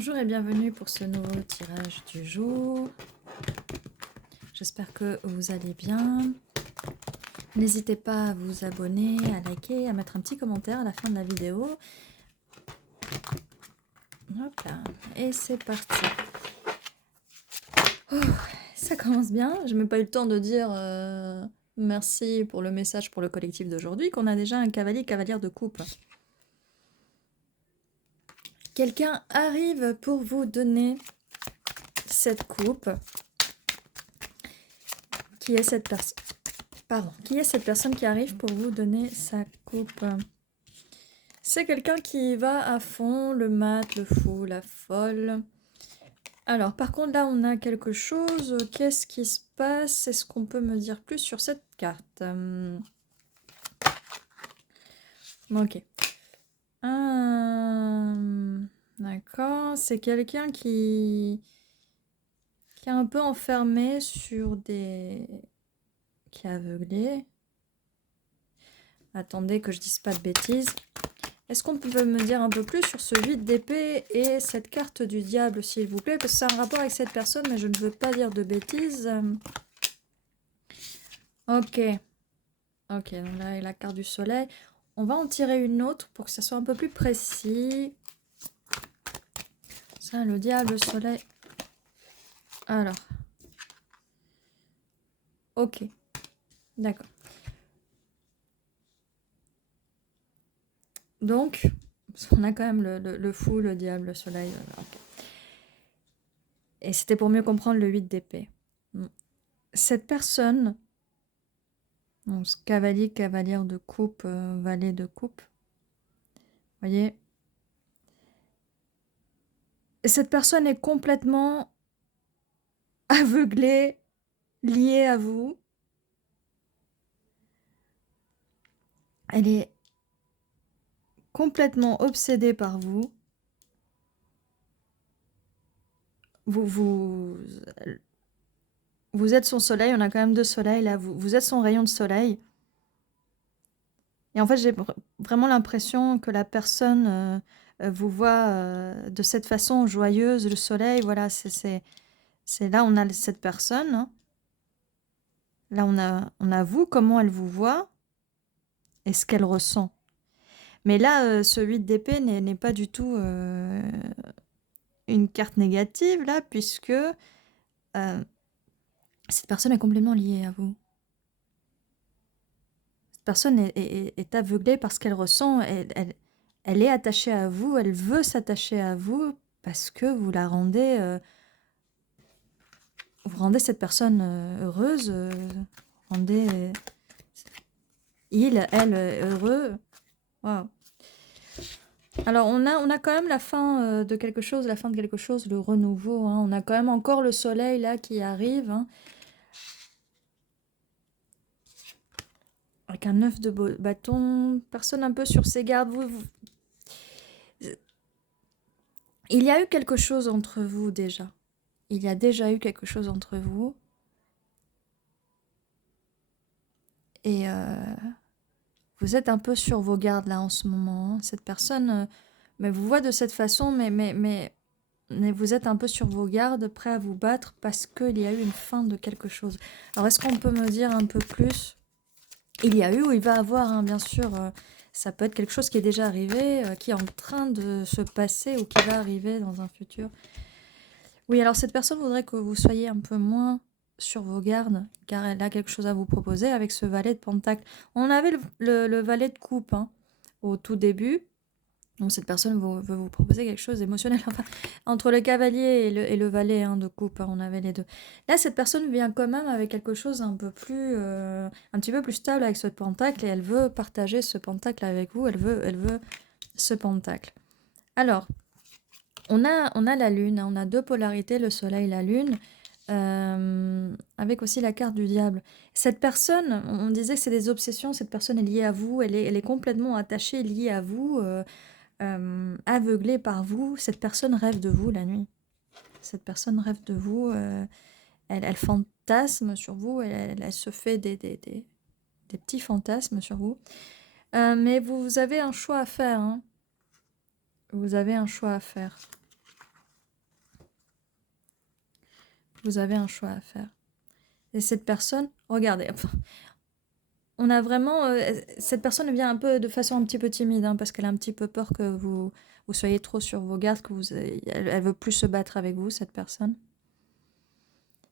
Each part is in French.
Bonjour et bienvenue pour ce nouveau tirage du jour. J'espère que vous allez bien. N'hésitez pas à vous abonner, à liker, à mettre un petit commentaire à la fin de la vidéo. Hop là, et c'est parti. Oh, ça commence bien. Je n'ai même pas eu le temps de dire merci pour le message pour le collectif d'aujourd'hui, qu'on a déjà un cavalière de coupe. Quelqu'un arrive pour vous donner cette coupe. Qui est cette personne? Pardon. Qui est cette personne qui arrive pour vous donner sa coupe? C'est quelqu'un qui va à fond, le mat, le fou, la folle. Alors, par contre, là, on a quelque chose. Qu'est-ce qui se passe? Est-ce qu'on peut me dire plus sur cette carte? Ok. D'accord. C'est quelqu'un qui est un peu enfermé sur des... qui est aveuglé. Attendez que je dise pas de bêtises. Est-ce qu'on peut me dire un peu plus sur ce 8 d'épée et cette carte du diable, s'il vous plaît? Parce que c'est un rapport avec cette personne, mais je ne veux pas dire de bêtises. Ok. Ok, donc là, il y a la carte du soleil. On va en tirer une autre pour que ça soit un peu plus précis. Ça, le diable, le soleil. Alors. Ok. D'accord. Donc, on a quand même le fou, le diable, le soleil. Okay. Et c'était pour mieux comprendre le 8 d'épée. Cette personne, donc cavalier, cavalière de coupe, valet de coupe, vous voyez, cette personne est complètement aveuglée, liée à vous. Elle est complètement obsédée par vous. Vous êtes son soleil, on a quand même 2 soleils là, vous êtes son rayon de soleil. Et en fait, j'ai vraiment l'impression que la personne vous voit de cette façon joyeuse, le soleil, voilà, c'est là on a cette personne. Hein. Là, on a vous, comment elle vous voit et ce qu'elle ressent. Mais là, ce 8 d'épée n'est pas du tout une carte négative, là, puisque cette personne est complètement liée à vous. Cette personne est aveuglée par ce qu'elle ressent. Elle est attachée à vous, elle veut s'attacher à vous parce que vous la rendez... vous rendez cette personne heureuse, rendez elle, heureux. Waouh. Alors, on a quand même la fin de quelque chose, le renouveau. Hein. On a quand même encore le soleil là qui arrive. Hein. Avec un 9 de bâton, personne un peu sur ses gardes. Il y a eu quelque chose entre vous déjà. Il y a déjà eu quelque chose entre vous. Et vous êtes un peu sur vos gardes là en ce moment. Hein. Cette personne mais vous voit de cette façon, mais vous êtes un peu sur vos gardes, prêt à vous battre parce qu'il y a eu une fin de quelque chose. Alors, est-ce qu'on peut me dire un peu plus? Il y a eu ou il va avoir, hein, bien sûr, ça peut être quelque chose qui est déjà arrivé, qui est en train de se passer ou qui va arriver dans un futur. Oui, alors cette personne voudrait que vous soyez un peu moins sur vos gardes, car elle a quelque chose à vous proposer avec ce valet de pentacle. On avait le valet de coupe hein, au tout début. Donc cette personne veut vous proposer quelque chose d'émotionnel. Enfin, entre le cavalier et le valet hein, de coupe, hein, on avait les deux. Là, cette personne vient quand même avec quelque chose un peu plus, un petit peu plus stable avec ce pentacle et elle veut partager ce pentacle avec vous. Elle veut ce pentacle. Alors, on a la lune, hein, on a 2 polarités, le soleil et la lune. Avec aussi la carte du diable. Cette personne, on disait que c'est des obsessions, cette personne est liée à vous, elle est complètement attachée, liée à vous. Aveuglée par vous, cette personne rêve de vous la nuit. Cette personne rêve de vous, elle fantasme sur vous, elle se fait des petits fantasmes sur vous. Mais vous avez un choix à faire. Hein. Vous avez un choix à faire. Vous avez un choix à faire. Et cette personne, regardez, enfin, on a vraiment... cette personne vient un peu de façon un petit peu timide, hein, parce qu'elle a un petit peu peur que vous soyez trop sur vos gardes, elle veut plus se battre avec vous, cette personne.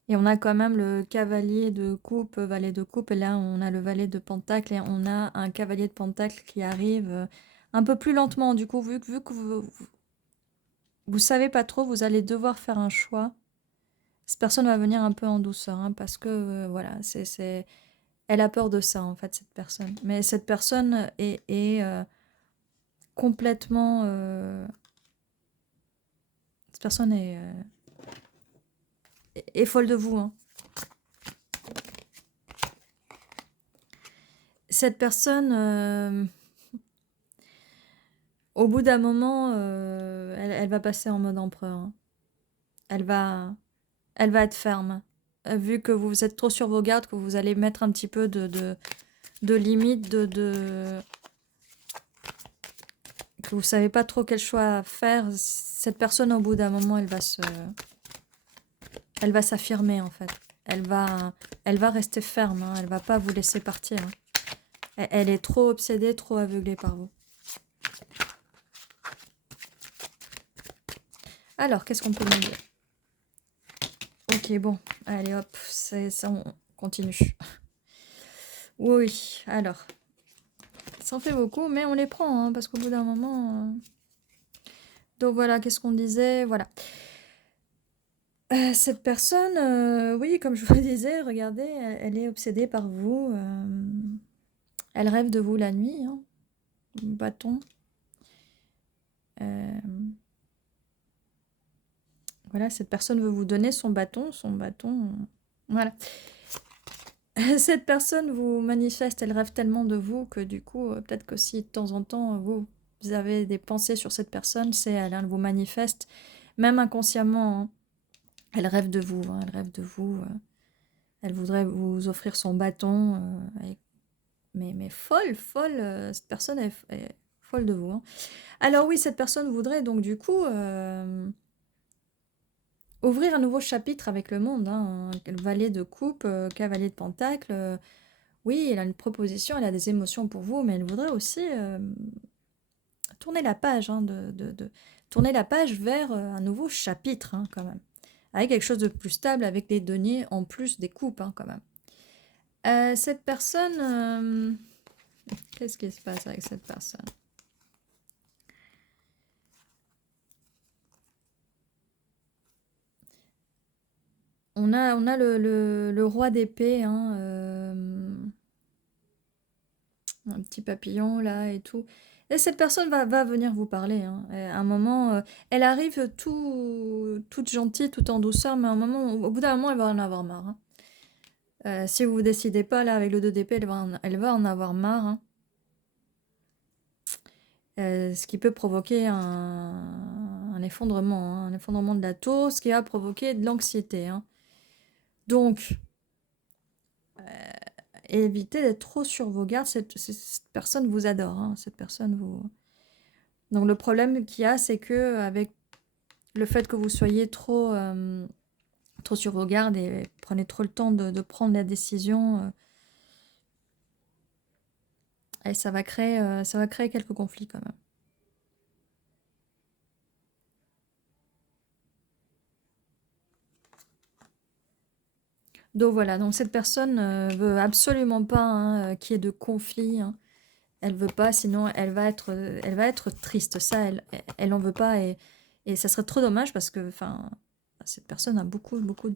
Et on a quand même le cavalier de coupe, valet de coupe, et là on a le valet de pentacle, et on a un cavalier de pentacle qui arrive un peu plus lentement. Du coup, vu que vous savez pas trop, vous allez devoir faire un choix. Cette personne va venir un peu en douceur, hein, parce que voilà, elle a peur de ça en fait, cette personne. Mais cette personne est complètement... cette personne est folle de vous, hein. Cette personne, au bout d'un moment, elle va passer en mode empereur, hein. Elle va être ferme. Vu que vous êtes trop sur vos gardes, que vous allez mettre un petit peu de limites, que vous savez pas trop quel choix faire, cette personne, au bout d'un moment, elle va s'affirmer, en fait. Elle va rester ferme, hein. Elle va pas vous laisser partir, hein. Elle est trop obsédée, trop aveuglée par vous. Alors, qu'est-ce qu'on peut me dire? Ok, bon. Allez, hop. Ça, on continue. Oui, alors. Ça en fait beaucoup, mais on les prend, hein, parce qu'au bout d'un moment... Donc voilà, qu'est-ce qu'on disait? Voilà. Cette personne, oui, comme je vous le disais, regardez, elle est obsédée par vous. Elle rêve de vous la nuit, hein. Bâton. Voilà, cette personne veut vous donner son bâton. Voilà. Cette personne vous manifeste, elle rêve tellement de vous que du coup, peut-être que si de temps en temps, vous avez des pensées sur cette personne, c'est elle, hein, elle vous manifeste, même inconsciemment, hein. Elle rêve de vous, hein, elle rêve de vous. Elle voudrait vous offrir son bâton. Mais folle, cette personne est folle de vous, hein. Alors oui, cette personne voudrait donc du coup ouvrir un nouveau chapitre avec le monde, hein. Valet de coupe, cavalier de pentacle. Oui, elle a une proposition, elle a des émotions pour vous, mais elle voudrait aussi tourner la page, hein, tourner la page vers un nouveau chapitre, hein, quand même. Avec quelque chose de plus stable, avec des deniers en plus des coupes, hein, quand même. Cette personne... qu'est-ce qui se passe avec cette personne? On a le roi d'épée, hein, un petit papillon là et tout. Et cette personne va venir vous parler, hein. Et à un moment, elle arrive toute gentille, tout en douceur, mais au bout d'un moment, elle va en avoir marre, hein. Si vous ne décidez pas, là, avec le 2 d'épée, elle va en avoir marre, hein. Ce qui peut provoquer un effondrement, hein, un effondrement de la tour, ce qui va provoquer de l'anxiété, hein. Donc, évitez d'être trop sur vos gardes. Cette personne vous adore, hein, cette personne vous... Donc le problème qu'il y a, c'est que avec le fait que vous soyez trop sur vos gardes et prenez trop le temps de prendre la décision, et ça va créer quelques conflits quand même. Donc voilà, donc cette personne veut absolument pas, hein, qu'il y ait de conflit, hein. Elle veut pas, sinon elle va être triste. Ça, elle en veut pas, et ça serait trop dommage parce que, enfin, cette personne a beaucoup, beaucoup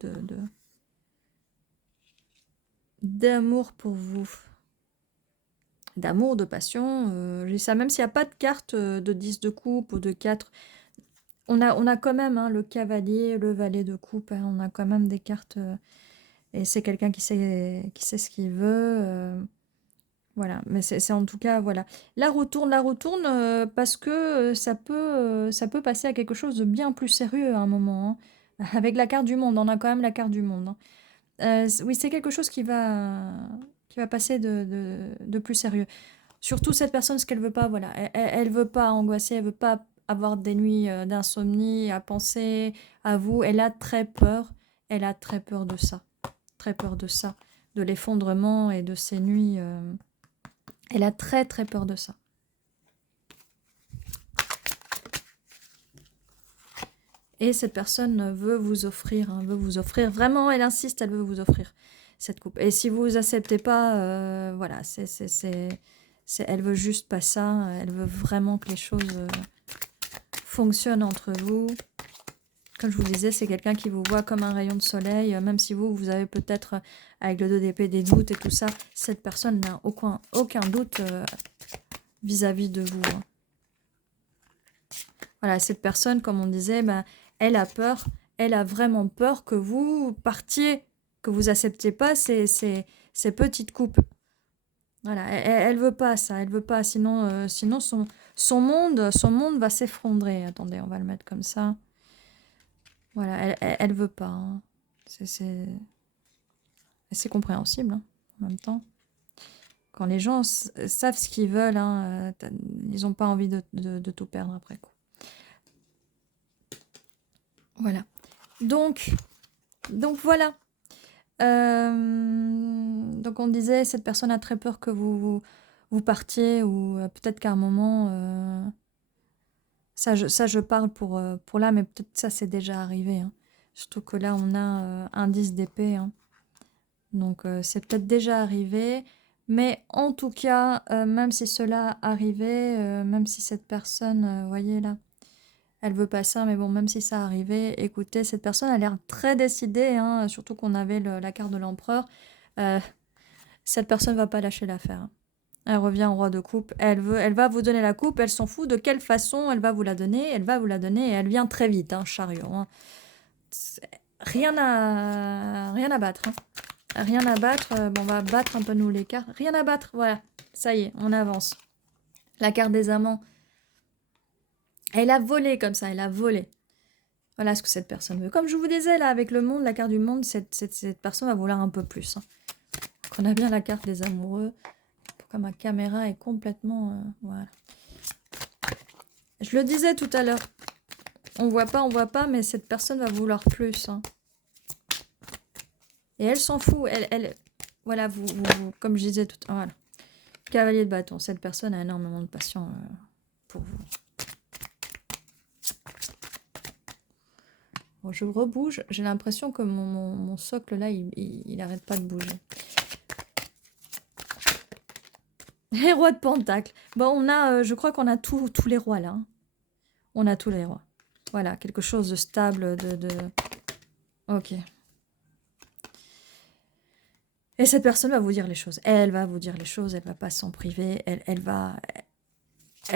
d'amour pour vous. D'amour, de passion. Je dis ça, même s'il n'y a pas de carte de 10 de coupe ou de 4. On a quand même, hein, le cavalier, le valet de coupe, hein, on a quand même des cartes. Et c'est quelqu'un qui sait ce qu'il veut. Voilà, mais c'est en tout cas, voilà. La retourne, parce que ça peut passer à quelque chose de bien plus sérieux à un moment, hein. Avec la carte du monde, on a quand même la carte du monde, hein. Oui, c'est quelque chose qui va passer de plus sérieux. Surtout cette personne, ce qu'elle veut pas, voilà. Elle veut pas angoisser, elle veut pas avoir des nuits d'insomnie, à penser à vous. Elle a très peur. elle a très peur de ça. Très peur de ça. De l'effondrement et de ces nuits. Elle a très très peur de ça. Et cette personne veut vous offrir, vraiment, elle insiste, elle veut vous offrir cette coupe. Et si vous acceptez pas, voilà, elle veut juste pas ça, elle veut vraiment que les choses fonctionnent entre vous. Comme je vous disais, c'est quelqu'un qui vous voit comme un rayon de soleil, même si vous avez peut-être, avec le 2 d'épée, des doutes et tout ça, cette personne n'a aucun doute vis-à-vis de vous. Voilà, cette personne, comme on disait, elle a peur, elle a vraiment peur que vous partiez, que vous acceptiez pas ces petites coupes. Voilà, elle veut pas ça, elle veut pas, sinon son monde va s'effondrer. Attendez, on va le mettre comme ça. Voilà, elle veut pas. Hein. C'est compréhensible, hein, en même temps. Quand les gens savent ce qu'ils veulent, hein, ils n'ont pas envie de tout perdre après coup. Voilà. Donc voilà. Donc on disait, cette personne a très peur que vous partiez, ou peut-être qu'à un moment, ça je parle pour là, mais peut-être ça c'est déjà arrivé. Hein. Surtout que là on a un 10 d'épée. Hein. Donc c'est peut-être déjà arrivé. Mais en tout cas, même si cela arrivait, même si cette personne, voyez là, elle veut pas ça, mais bon, même si ça arrivait, écoutez, cette personne a l'air très décidée, hein, surtout qu'on avait la carte de l'empereur. Cette personne va pas lâcher l'affaire. Hein. Elle revient au roi de coupe, elle va vous donner la coupe, elle s'en fout de quelle façon elle va vous la donner, et elle vient très vite, hein, chariot. Hein. Rien à battre. Hein. Rien à battre, bon, on va battre un peu nous les cartes. Rien à battre, voilà, ça y est, on avance. La carte des amants. Elle a volé comme ça, elle a volé. Voilà ce que cette personne veut. Comme je vous disais, là, avec le monde, la carte du monde, cette personne va vouloir un peu plus. Hein. Donc on a bien la carte des amoureux. Pourquoi ma caméra est complètement... voilà. Je le disais tout à l'heure. On voit pas, mais cette personne va vouloir plus. Hein. Et elle s'en fout. Voilà, vous, comme je disais tout à l'heure. Voilà. Cavalier de bâton. Cette personne a énormément de passion pour vous. Bon, je rebouge. J'ai l'impression que mon socle là, il arrête pas de bouger. Les rois de Pentacle. Bon, on a, je crois qu'on a tous les rois là. Hein. On a tous les rois. Voilà, quelque chose de stable, Ok. Et cette personne va vous dire les choses. Elle va vous dire les choses, elle va pas s'en priver. Elle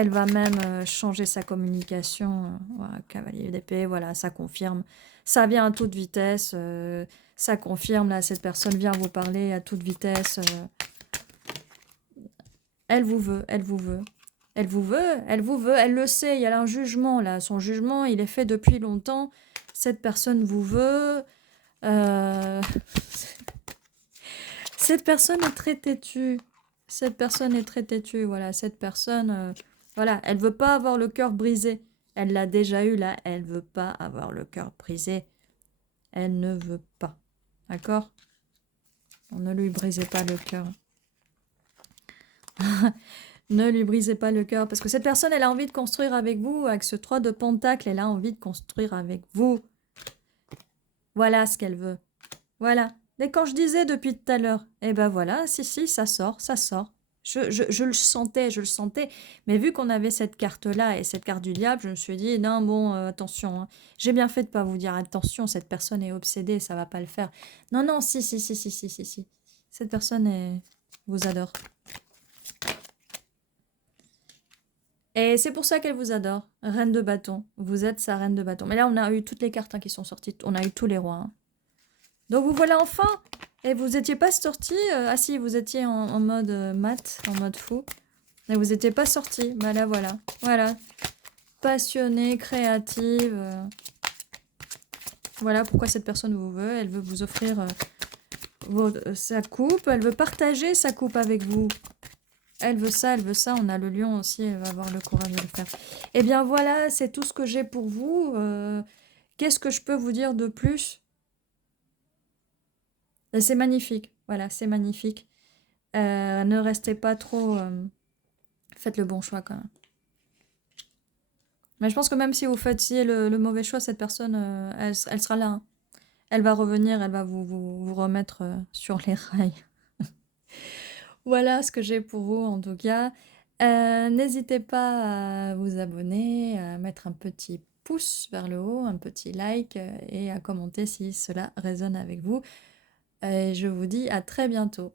va même changer sa communication. Voilà, cavalier d'épée, voilà, ça confirme. Ça vient à toute vitesse. Ça confirme, là, cette personne vient vous parler à toute vitesse. Elle vous veut, elle vous veut. Elle vous veut, elle vous veut, elle le sait, il y a un jugement, là. Son jugement, il est fait depuis longtemps. Cette personne vous veut. Cette personne est très têtue. Cette personne est très têtue, voilà. Cette personne... Voilà, elle veut pas avoir le cœur brisé. Elle l'a déjà eu là, elle veut pas avoir le cœur brisé. Elle ne veut pas. D'accord? On ne lui brisez pas le cœur. Ne lui brisez pas le cœur. Parce que cette personne, elle a envie de construire avec vous. Avec ce 3 de pentacle, elle a envie de construire avec vous. Voilà ce qu'elle veut. Voilà. Mais quand je disais depuis tout à l'heure, eh ben voilà, si, ça sort, ça sort. Je le sentais, je le sentais. Mais vu qu'on avait cette carte-là et cette carte du diable, je me suis dit, non, bon, attention. Hein. J'ai bien fait de pas vous dire, attention, cette personne est obsédée, ça va pas le faire. Non, non, si. Cette personne vous adore. Et c'est pour ça qu'elle vous adore. Reine de bâton. Vous êtes sa reine de bâton. Mais là, on a eu toutes les cartes hein, qui sont sorties. On a eu tous les rois. Hein. Donc vous voilà enfin. Et vous n'étiez pas sorti. Ah si, vous étiez en mode mat, en mode fou. Mais vous n'étiez pas sorti. Bah là, voilà. Voilà. Passionnée, créative. Voilà pourquoi cette personne vous veut. Elle veut vous offrir sa coupe. Elle veut partager sa coupe avec vous. Elle veut ça. On a le lion aussi. Elle va avoir le courage de le faire. Eh bien voilà, c'est tout ce que j'ai pour vous. Qu'est-ce que je peux vous dire de plus ? Et c'est magnifique, voilà, c'est magnifique. Ne restez pas trop... faites le bon choix quand même. Mais je pense que même si vous faisiez le mauvais choix, cette personne, elle sera là, hein. Elle va revenir, elle va vous remettre sur les rails. Voilà ce que j'ai pour vous en tout cas. N'hésitez pas à vous abonner, à mettre un petit pouce vers le haut, un petit like et à commenter si cela résonne avec vous. Et je vous dis à très bientôt.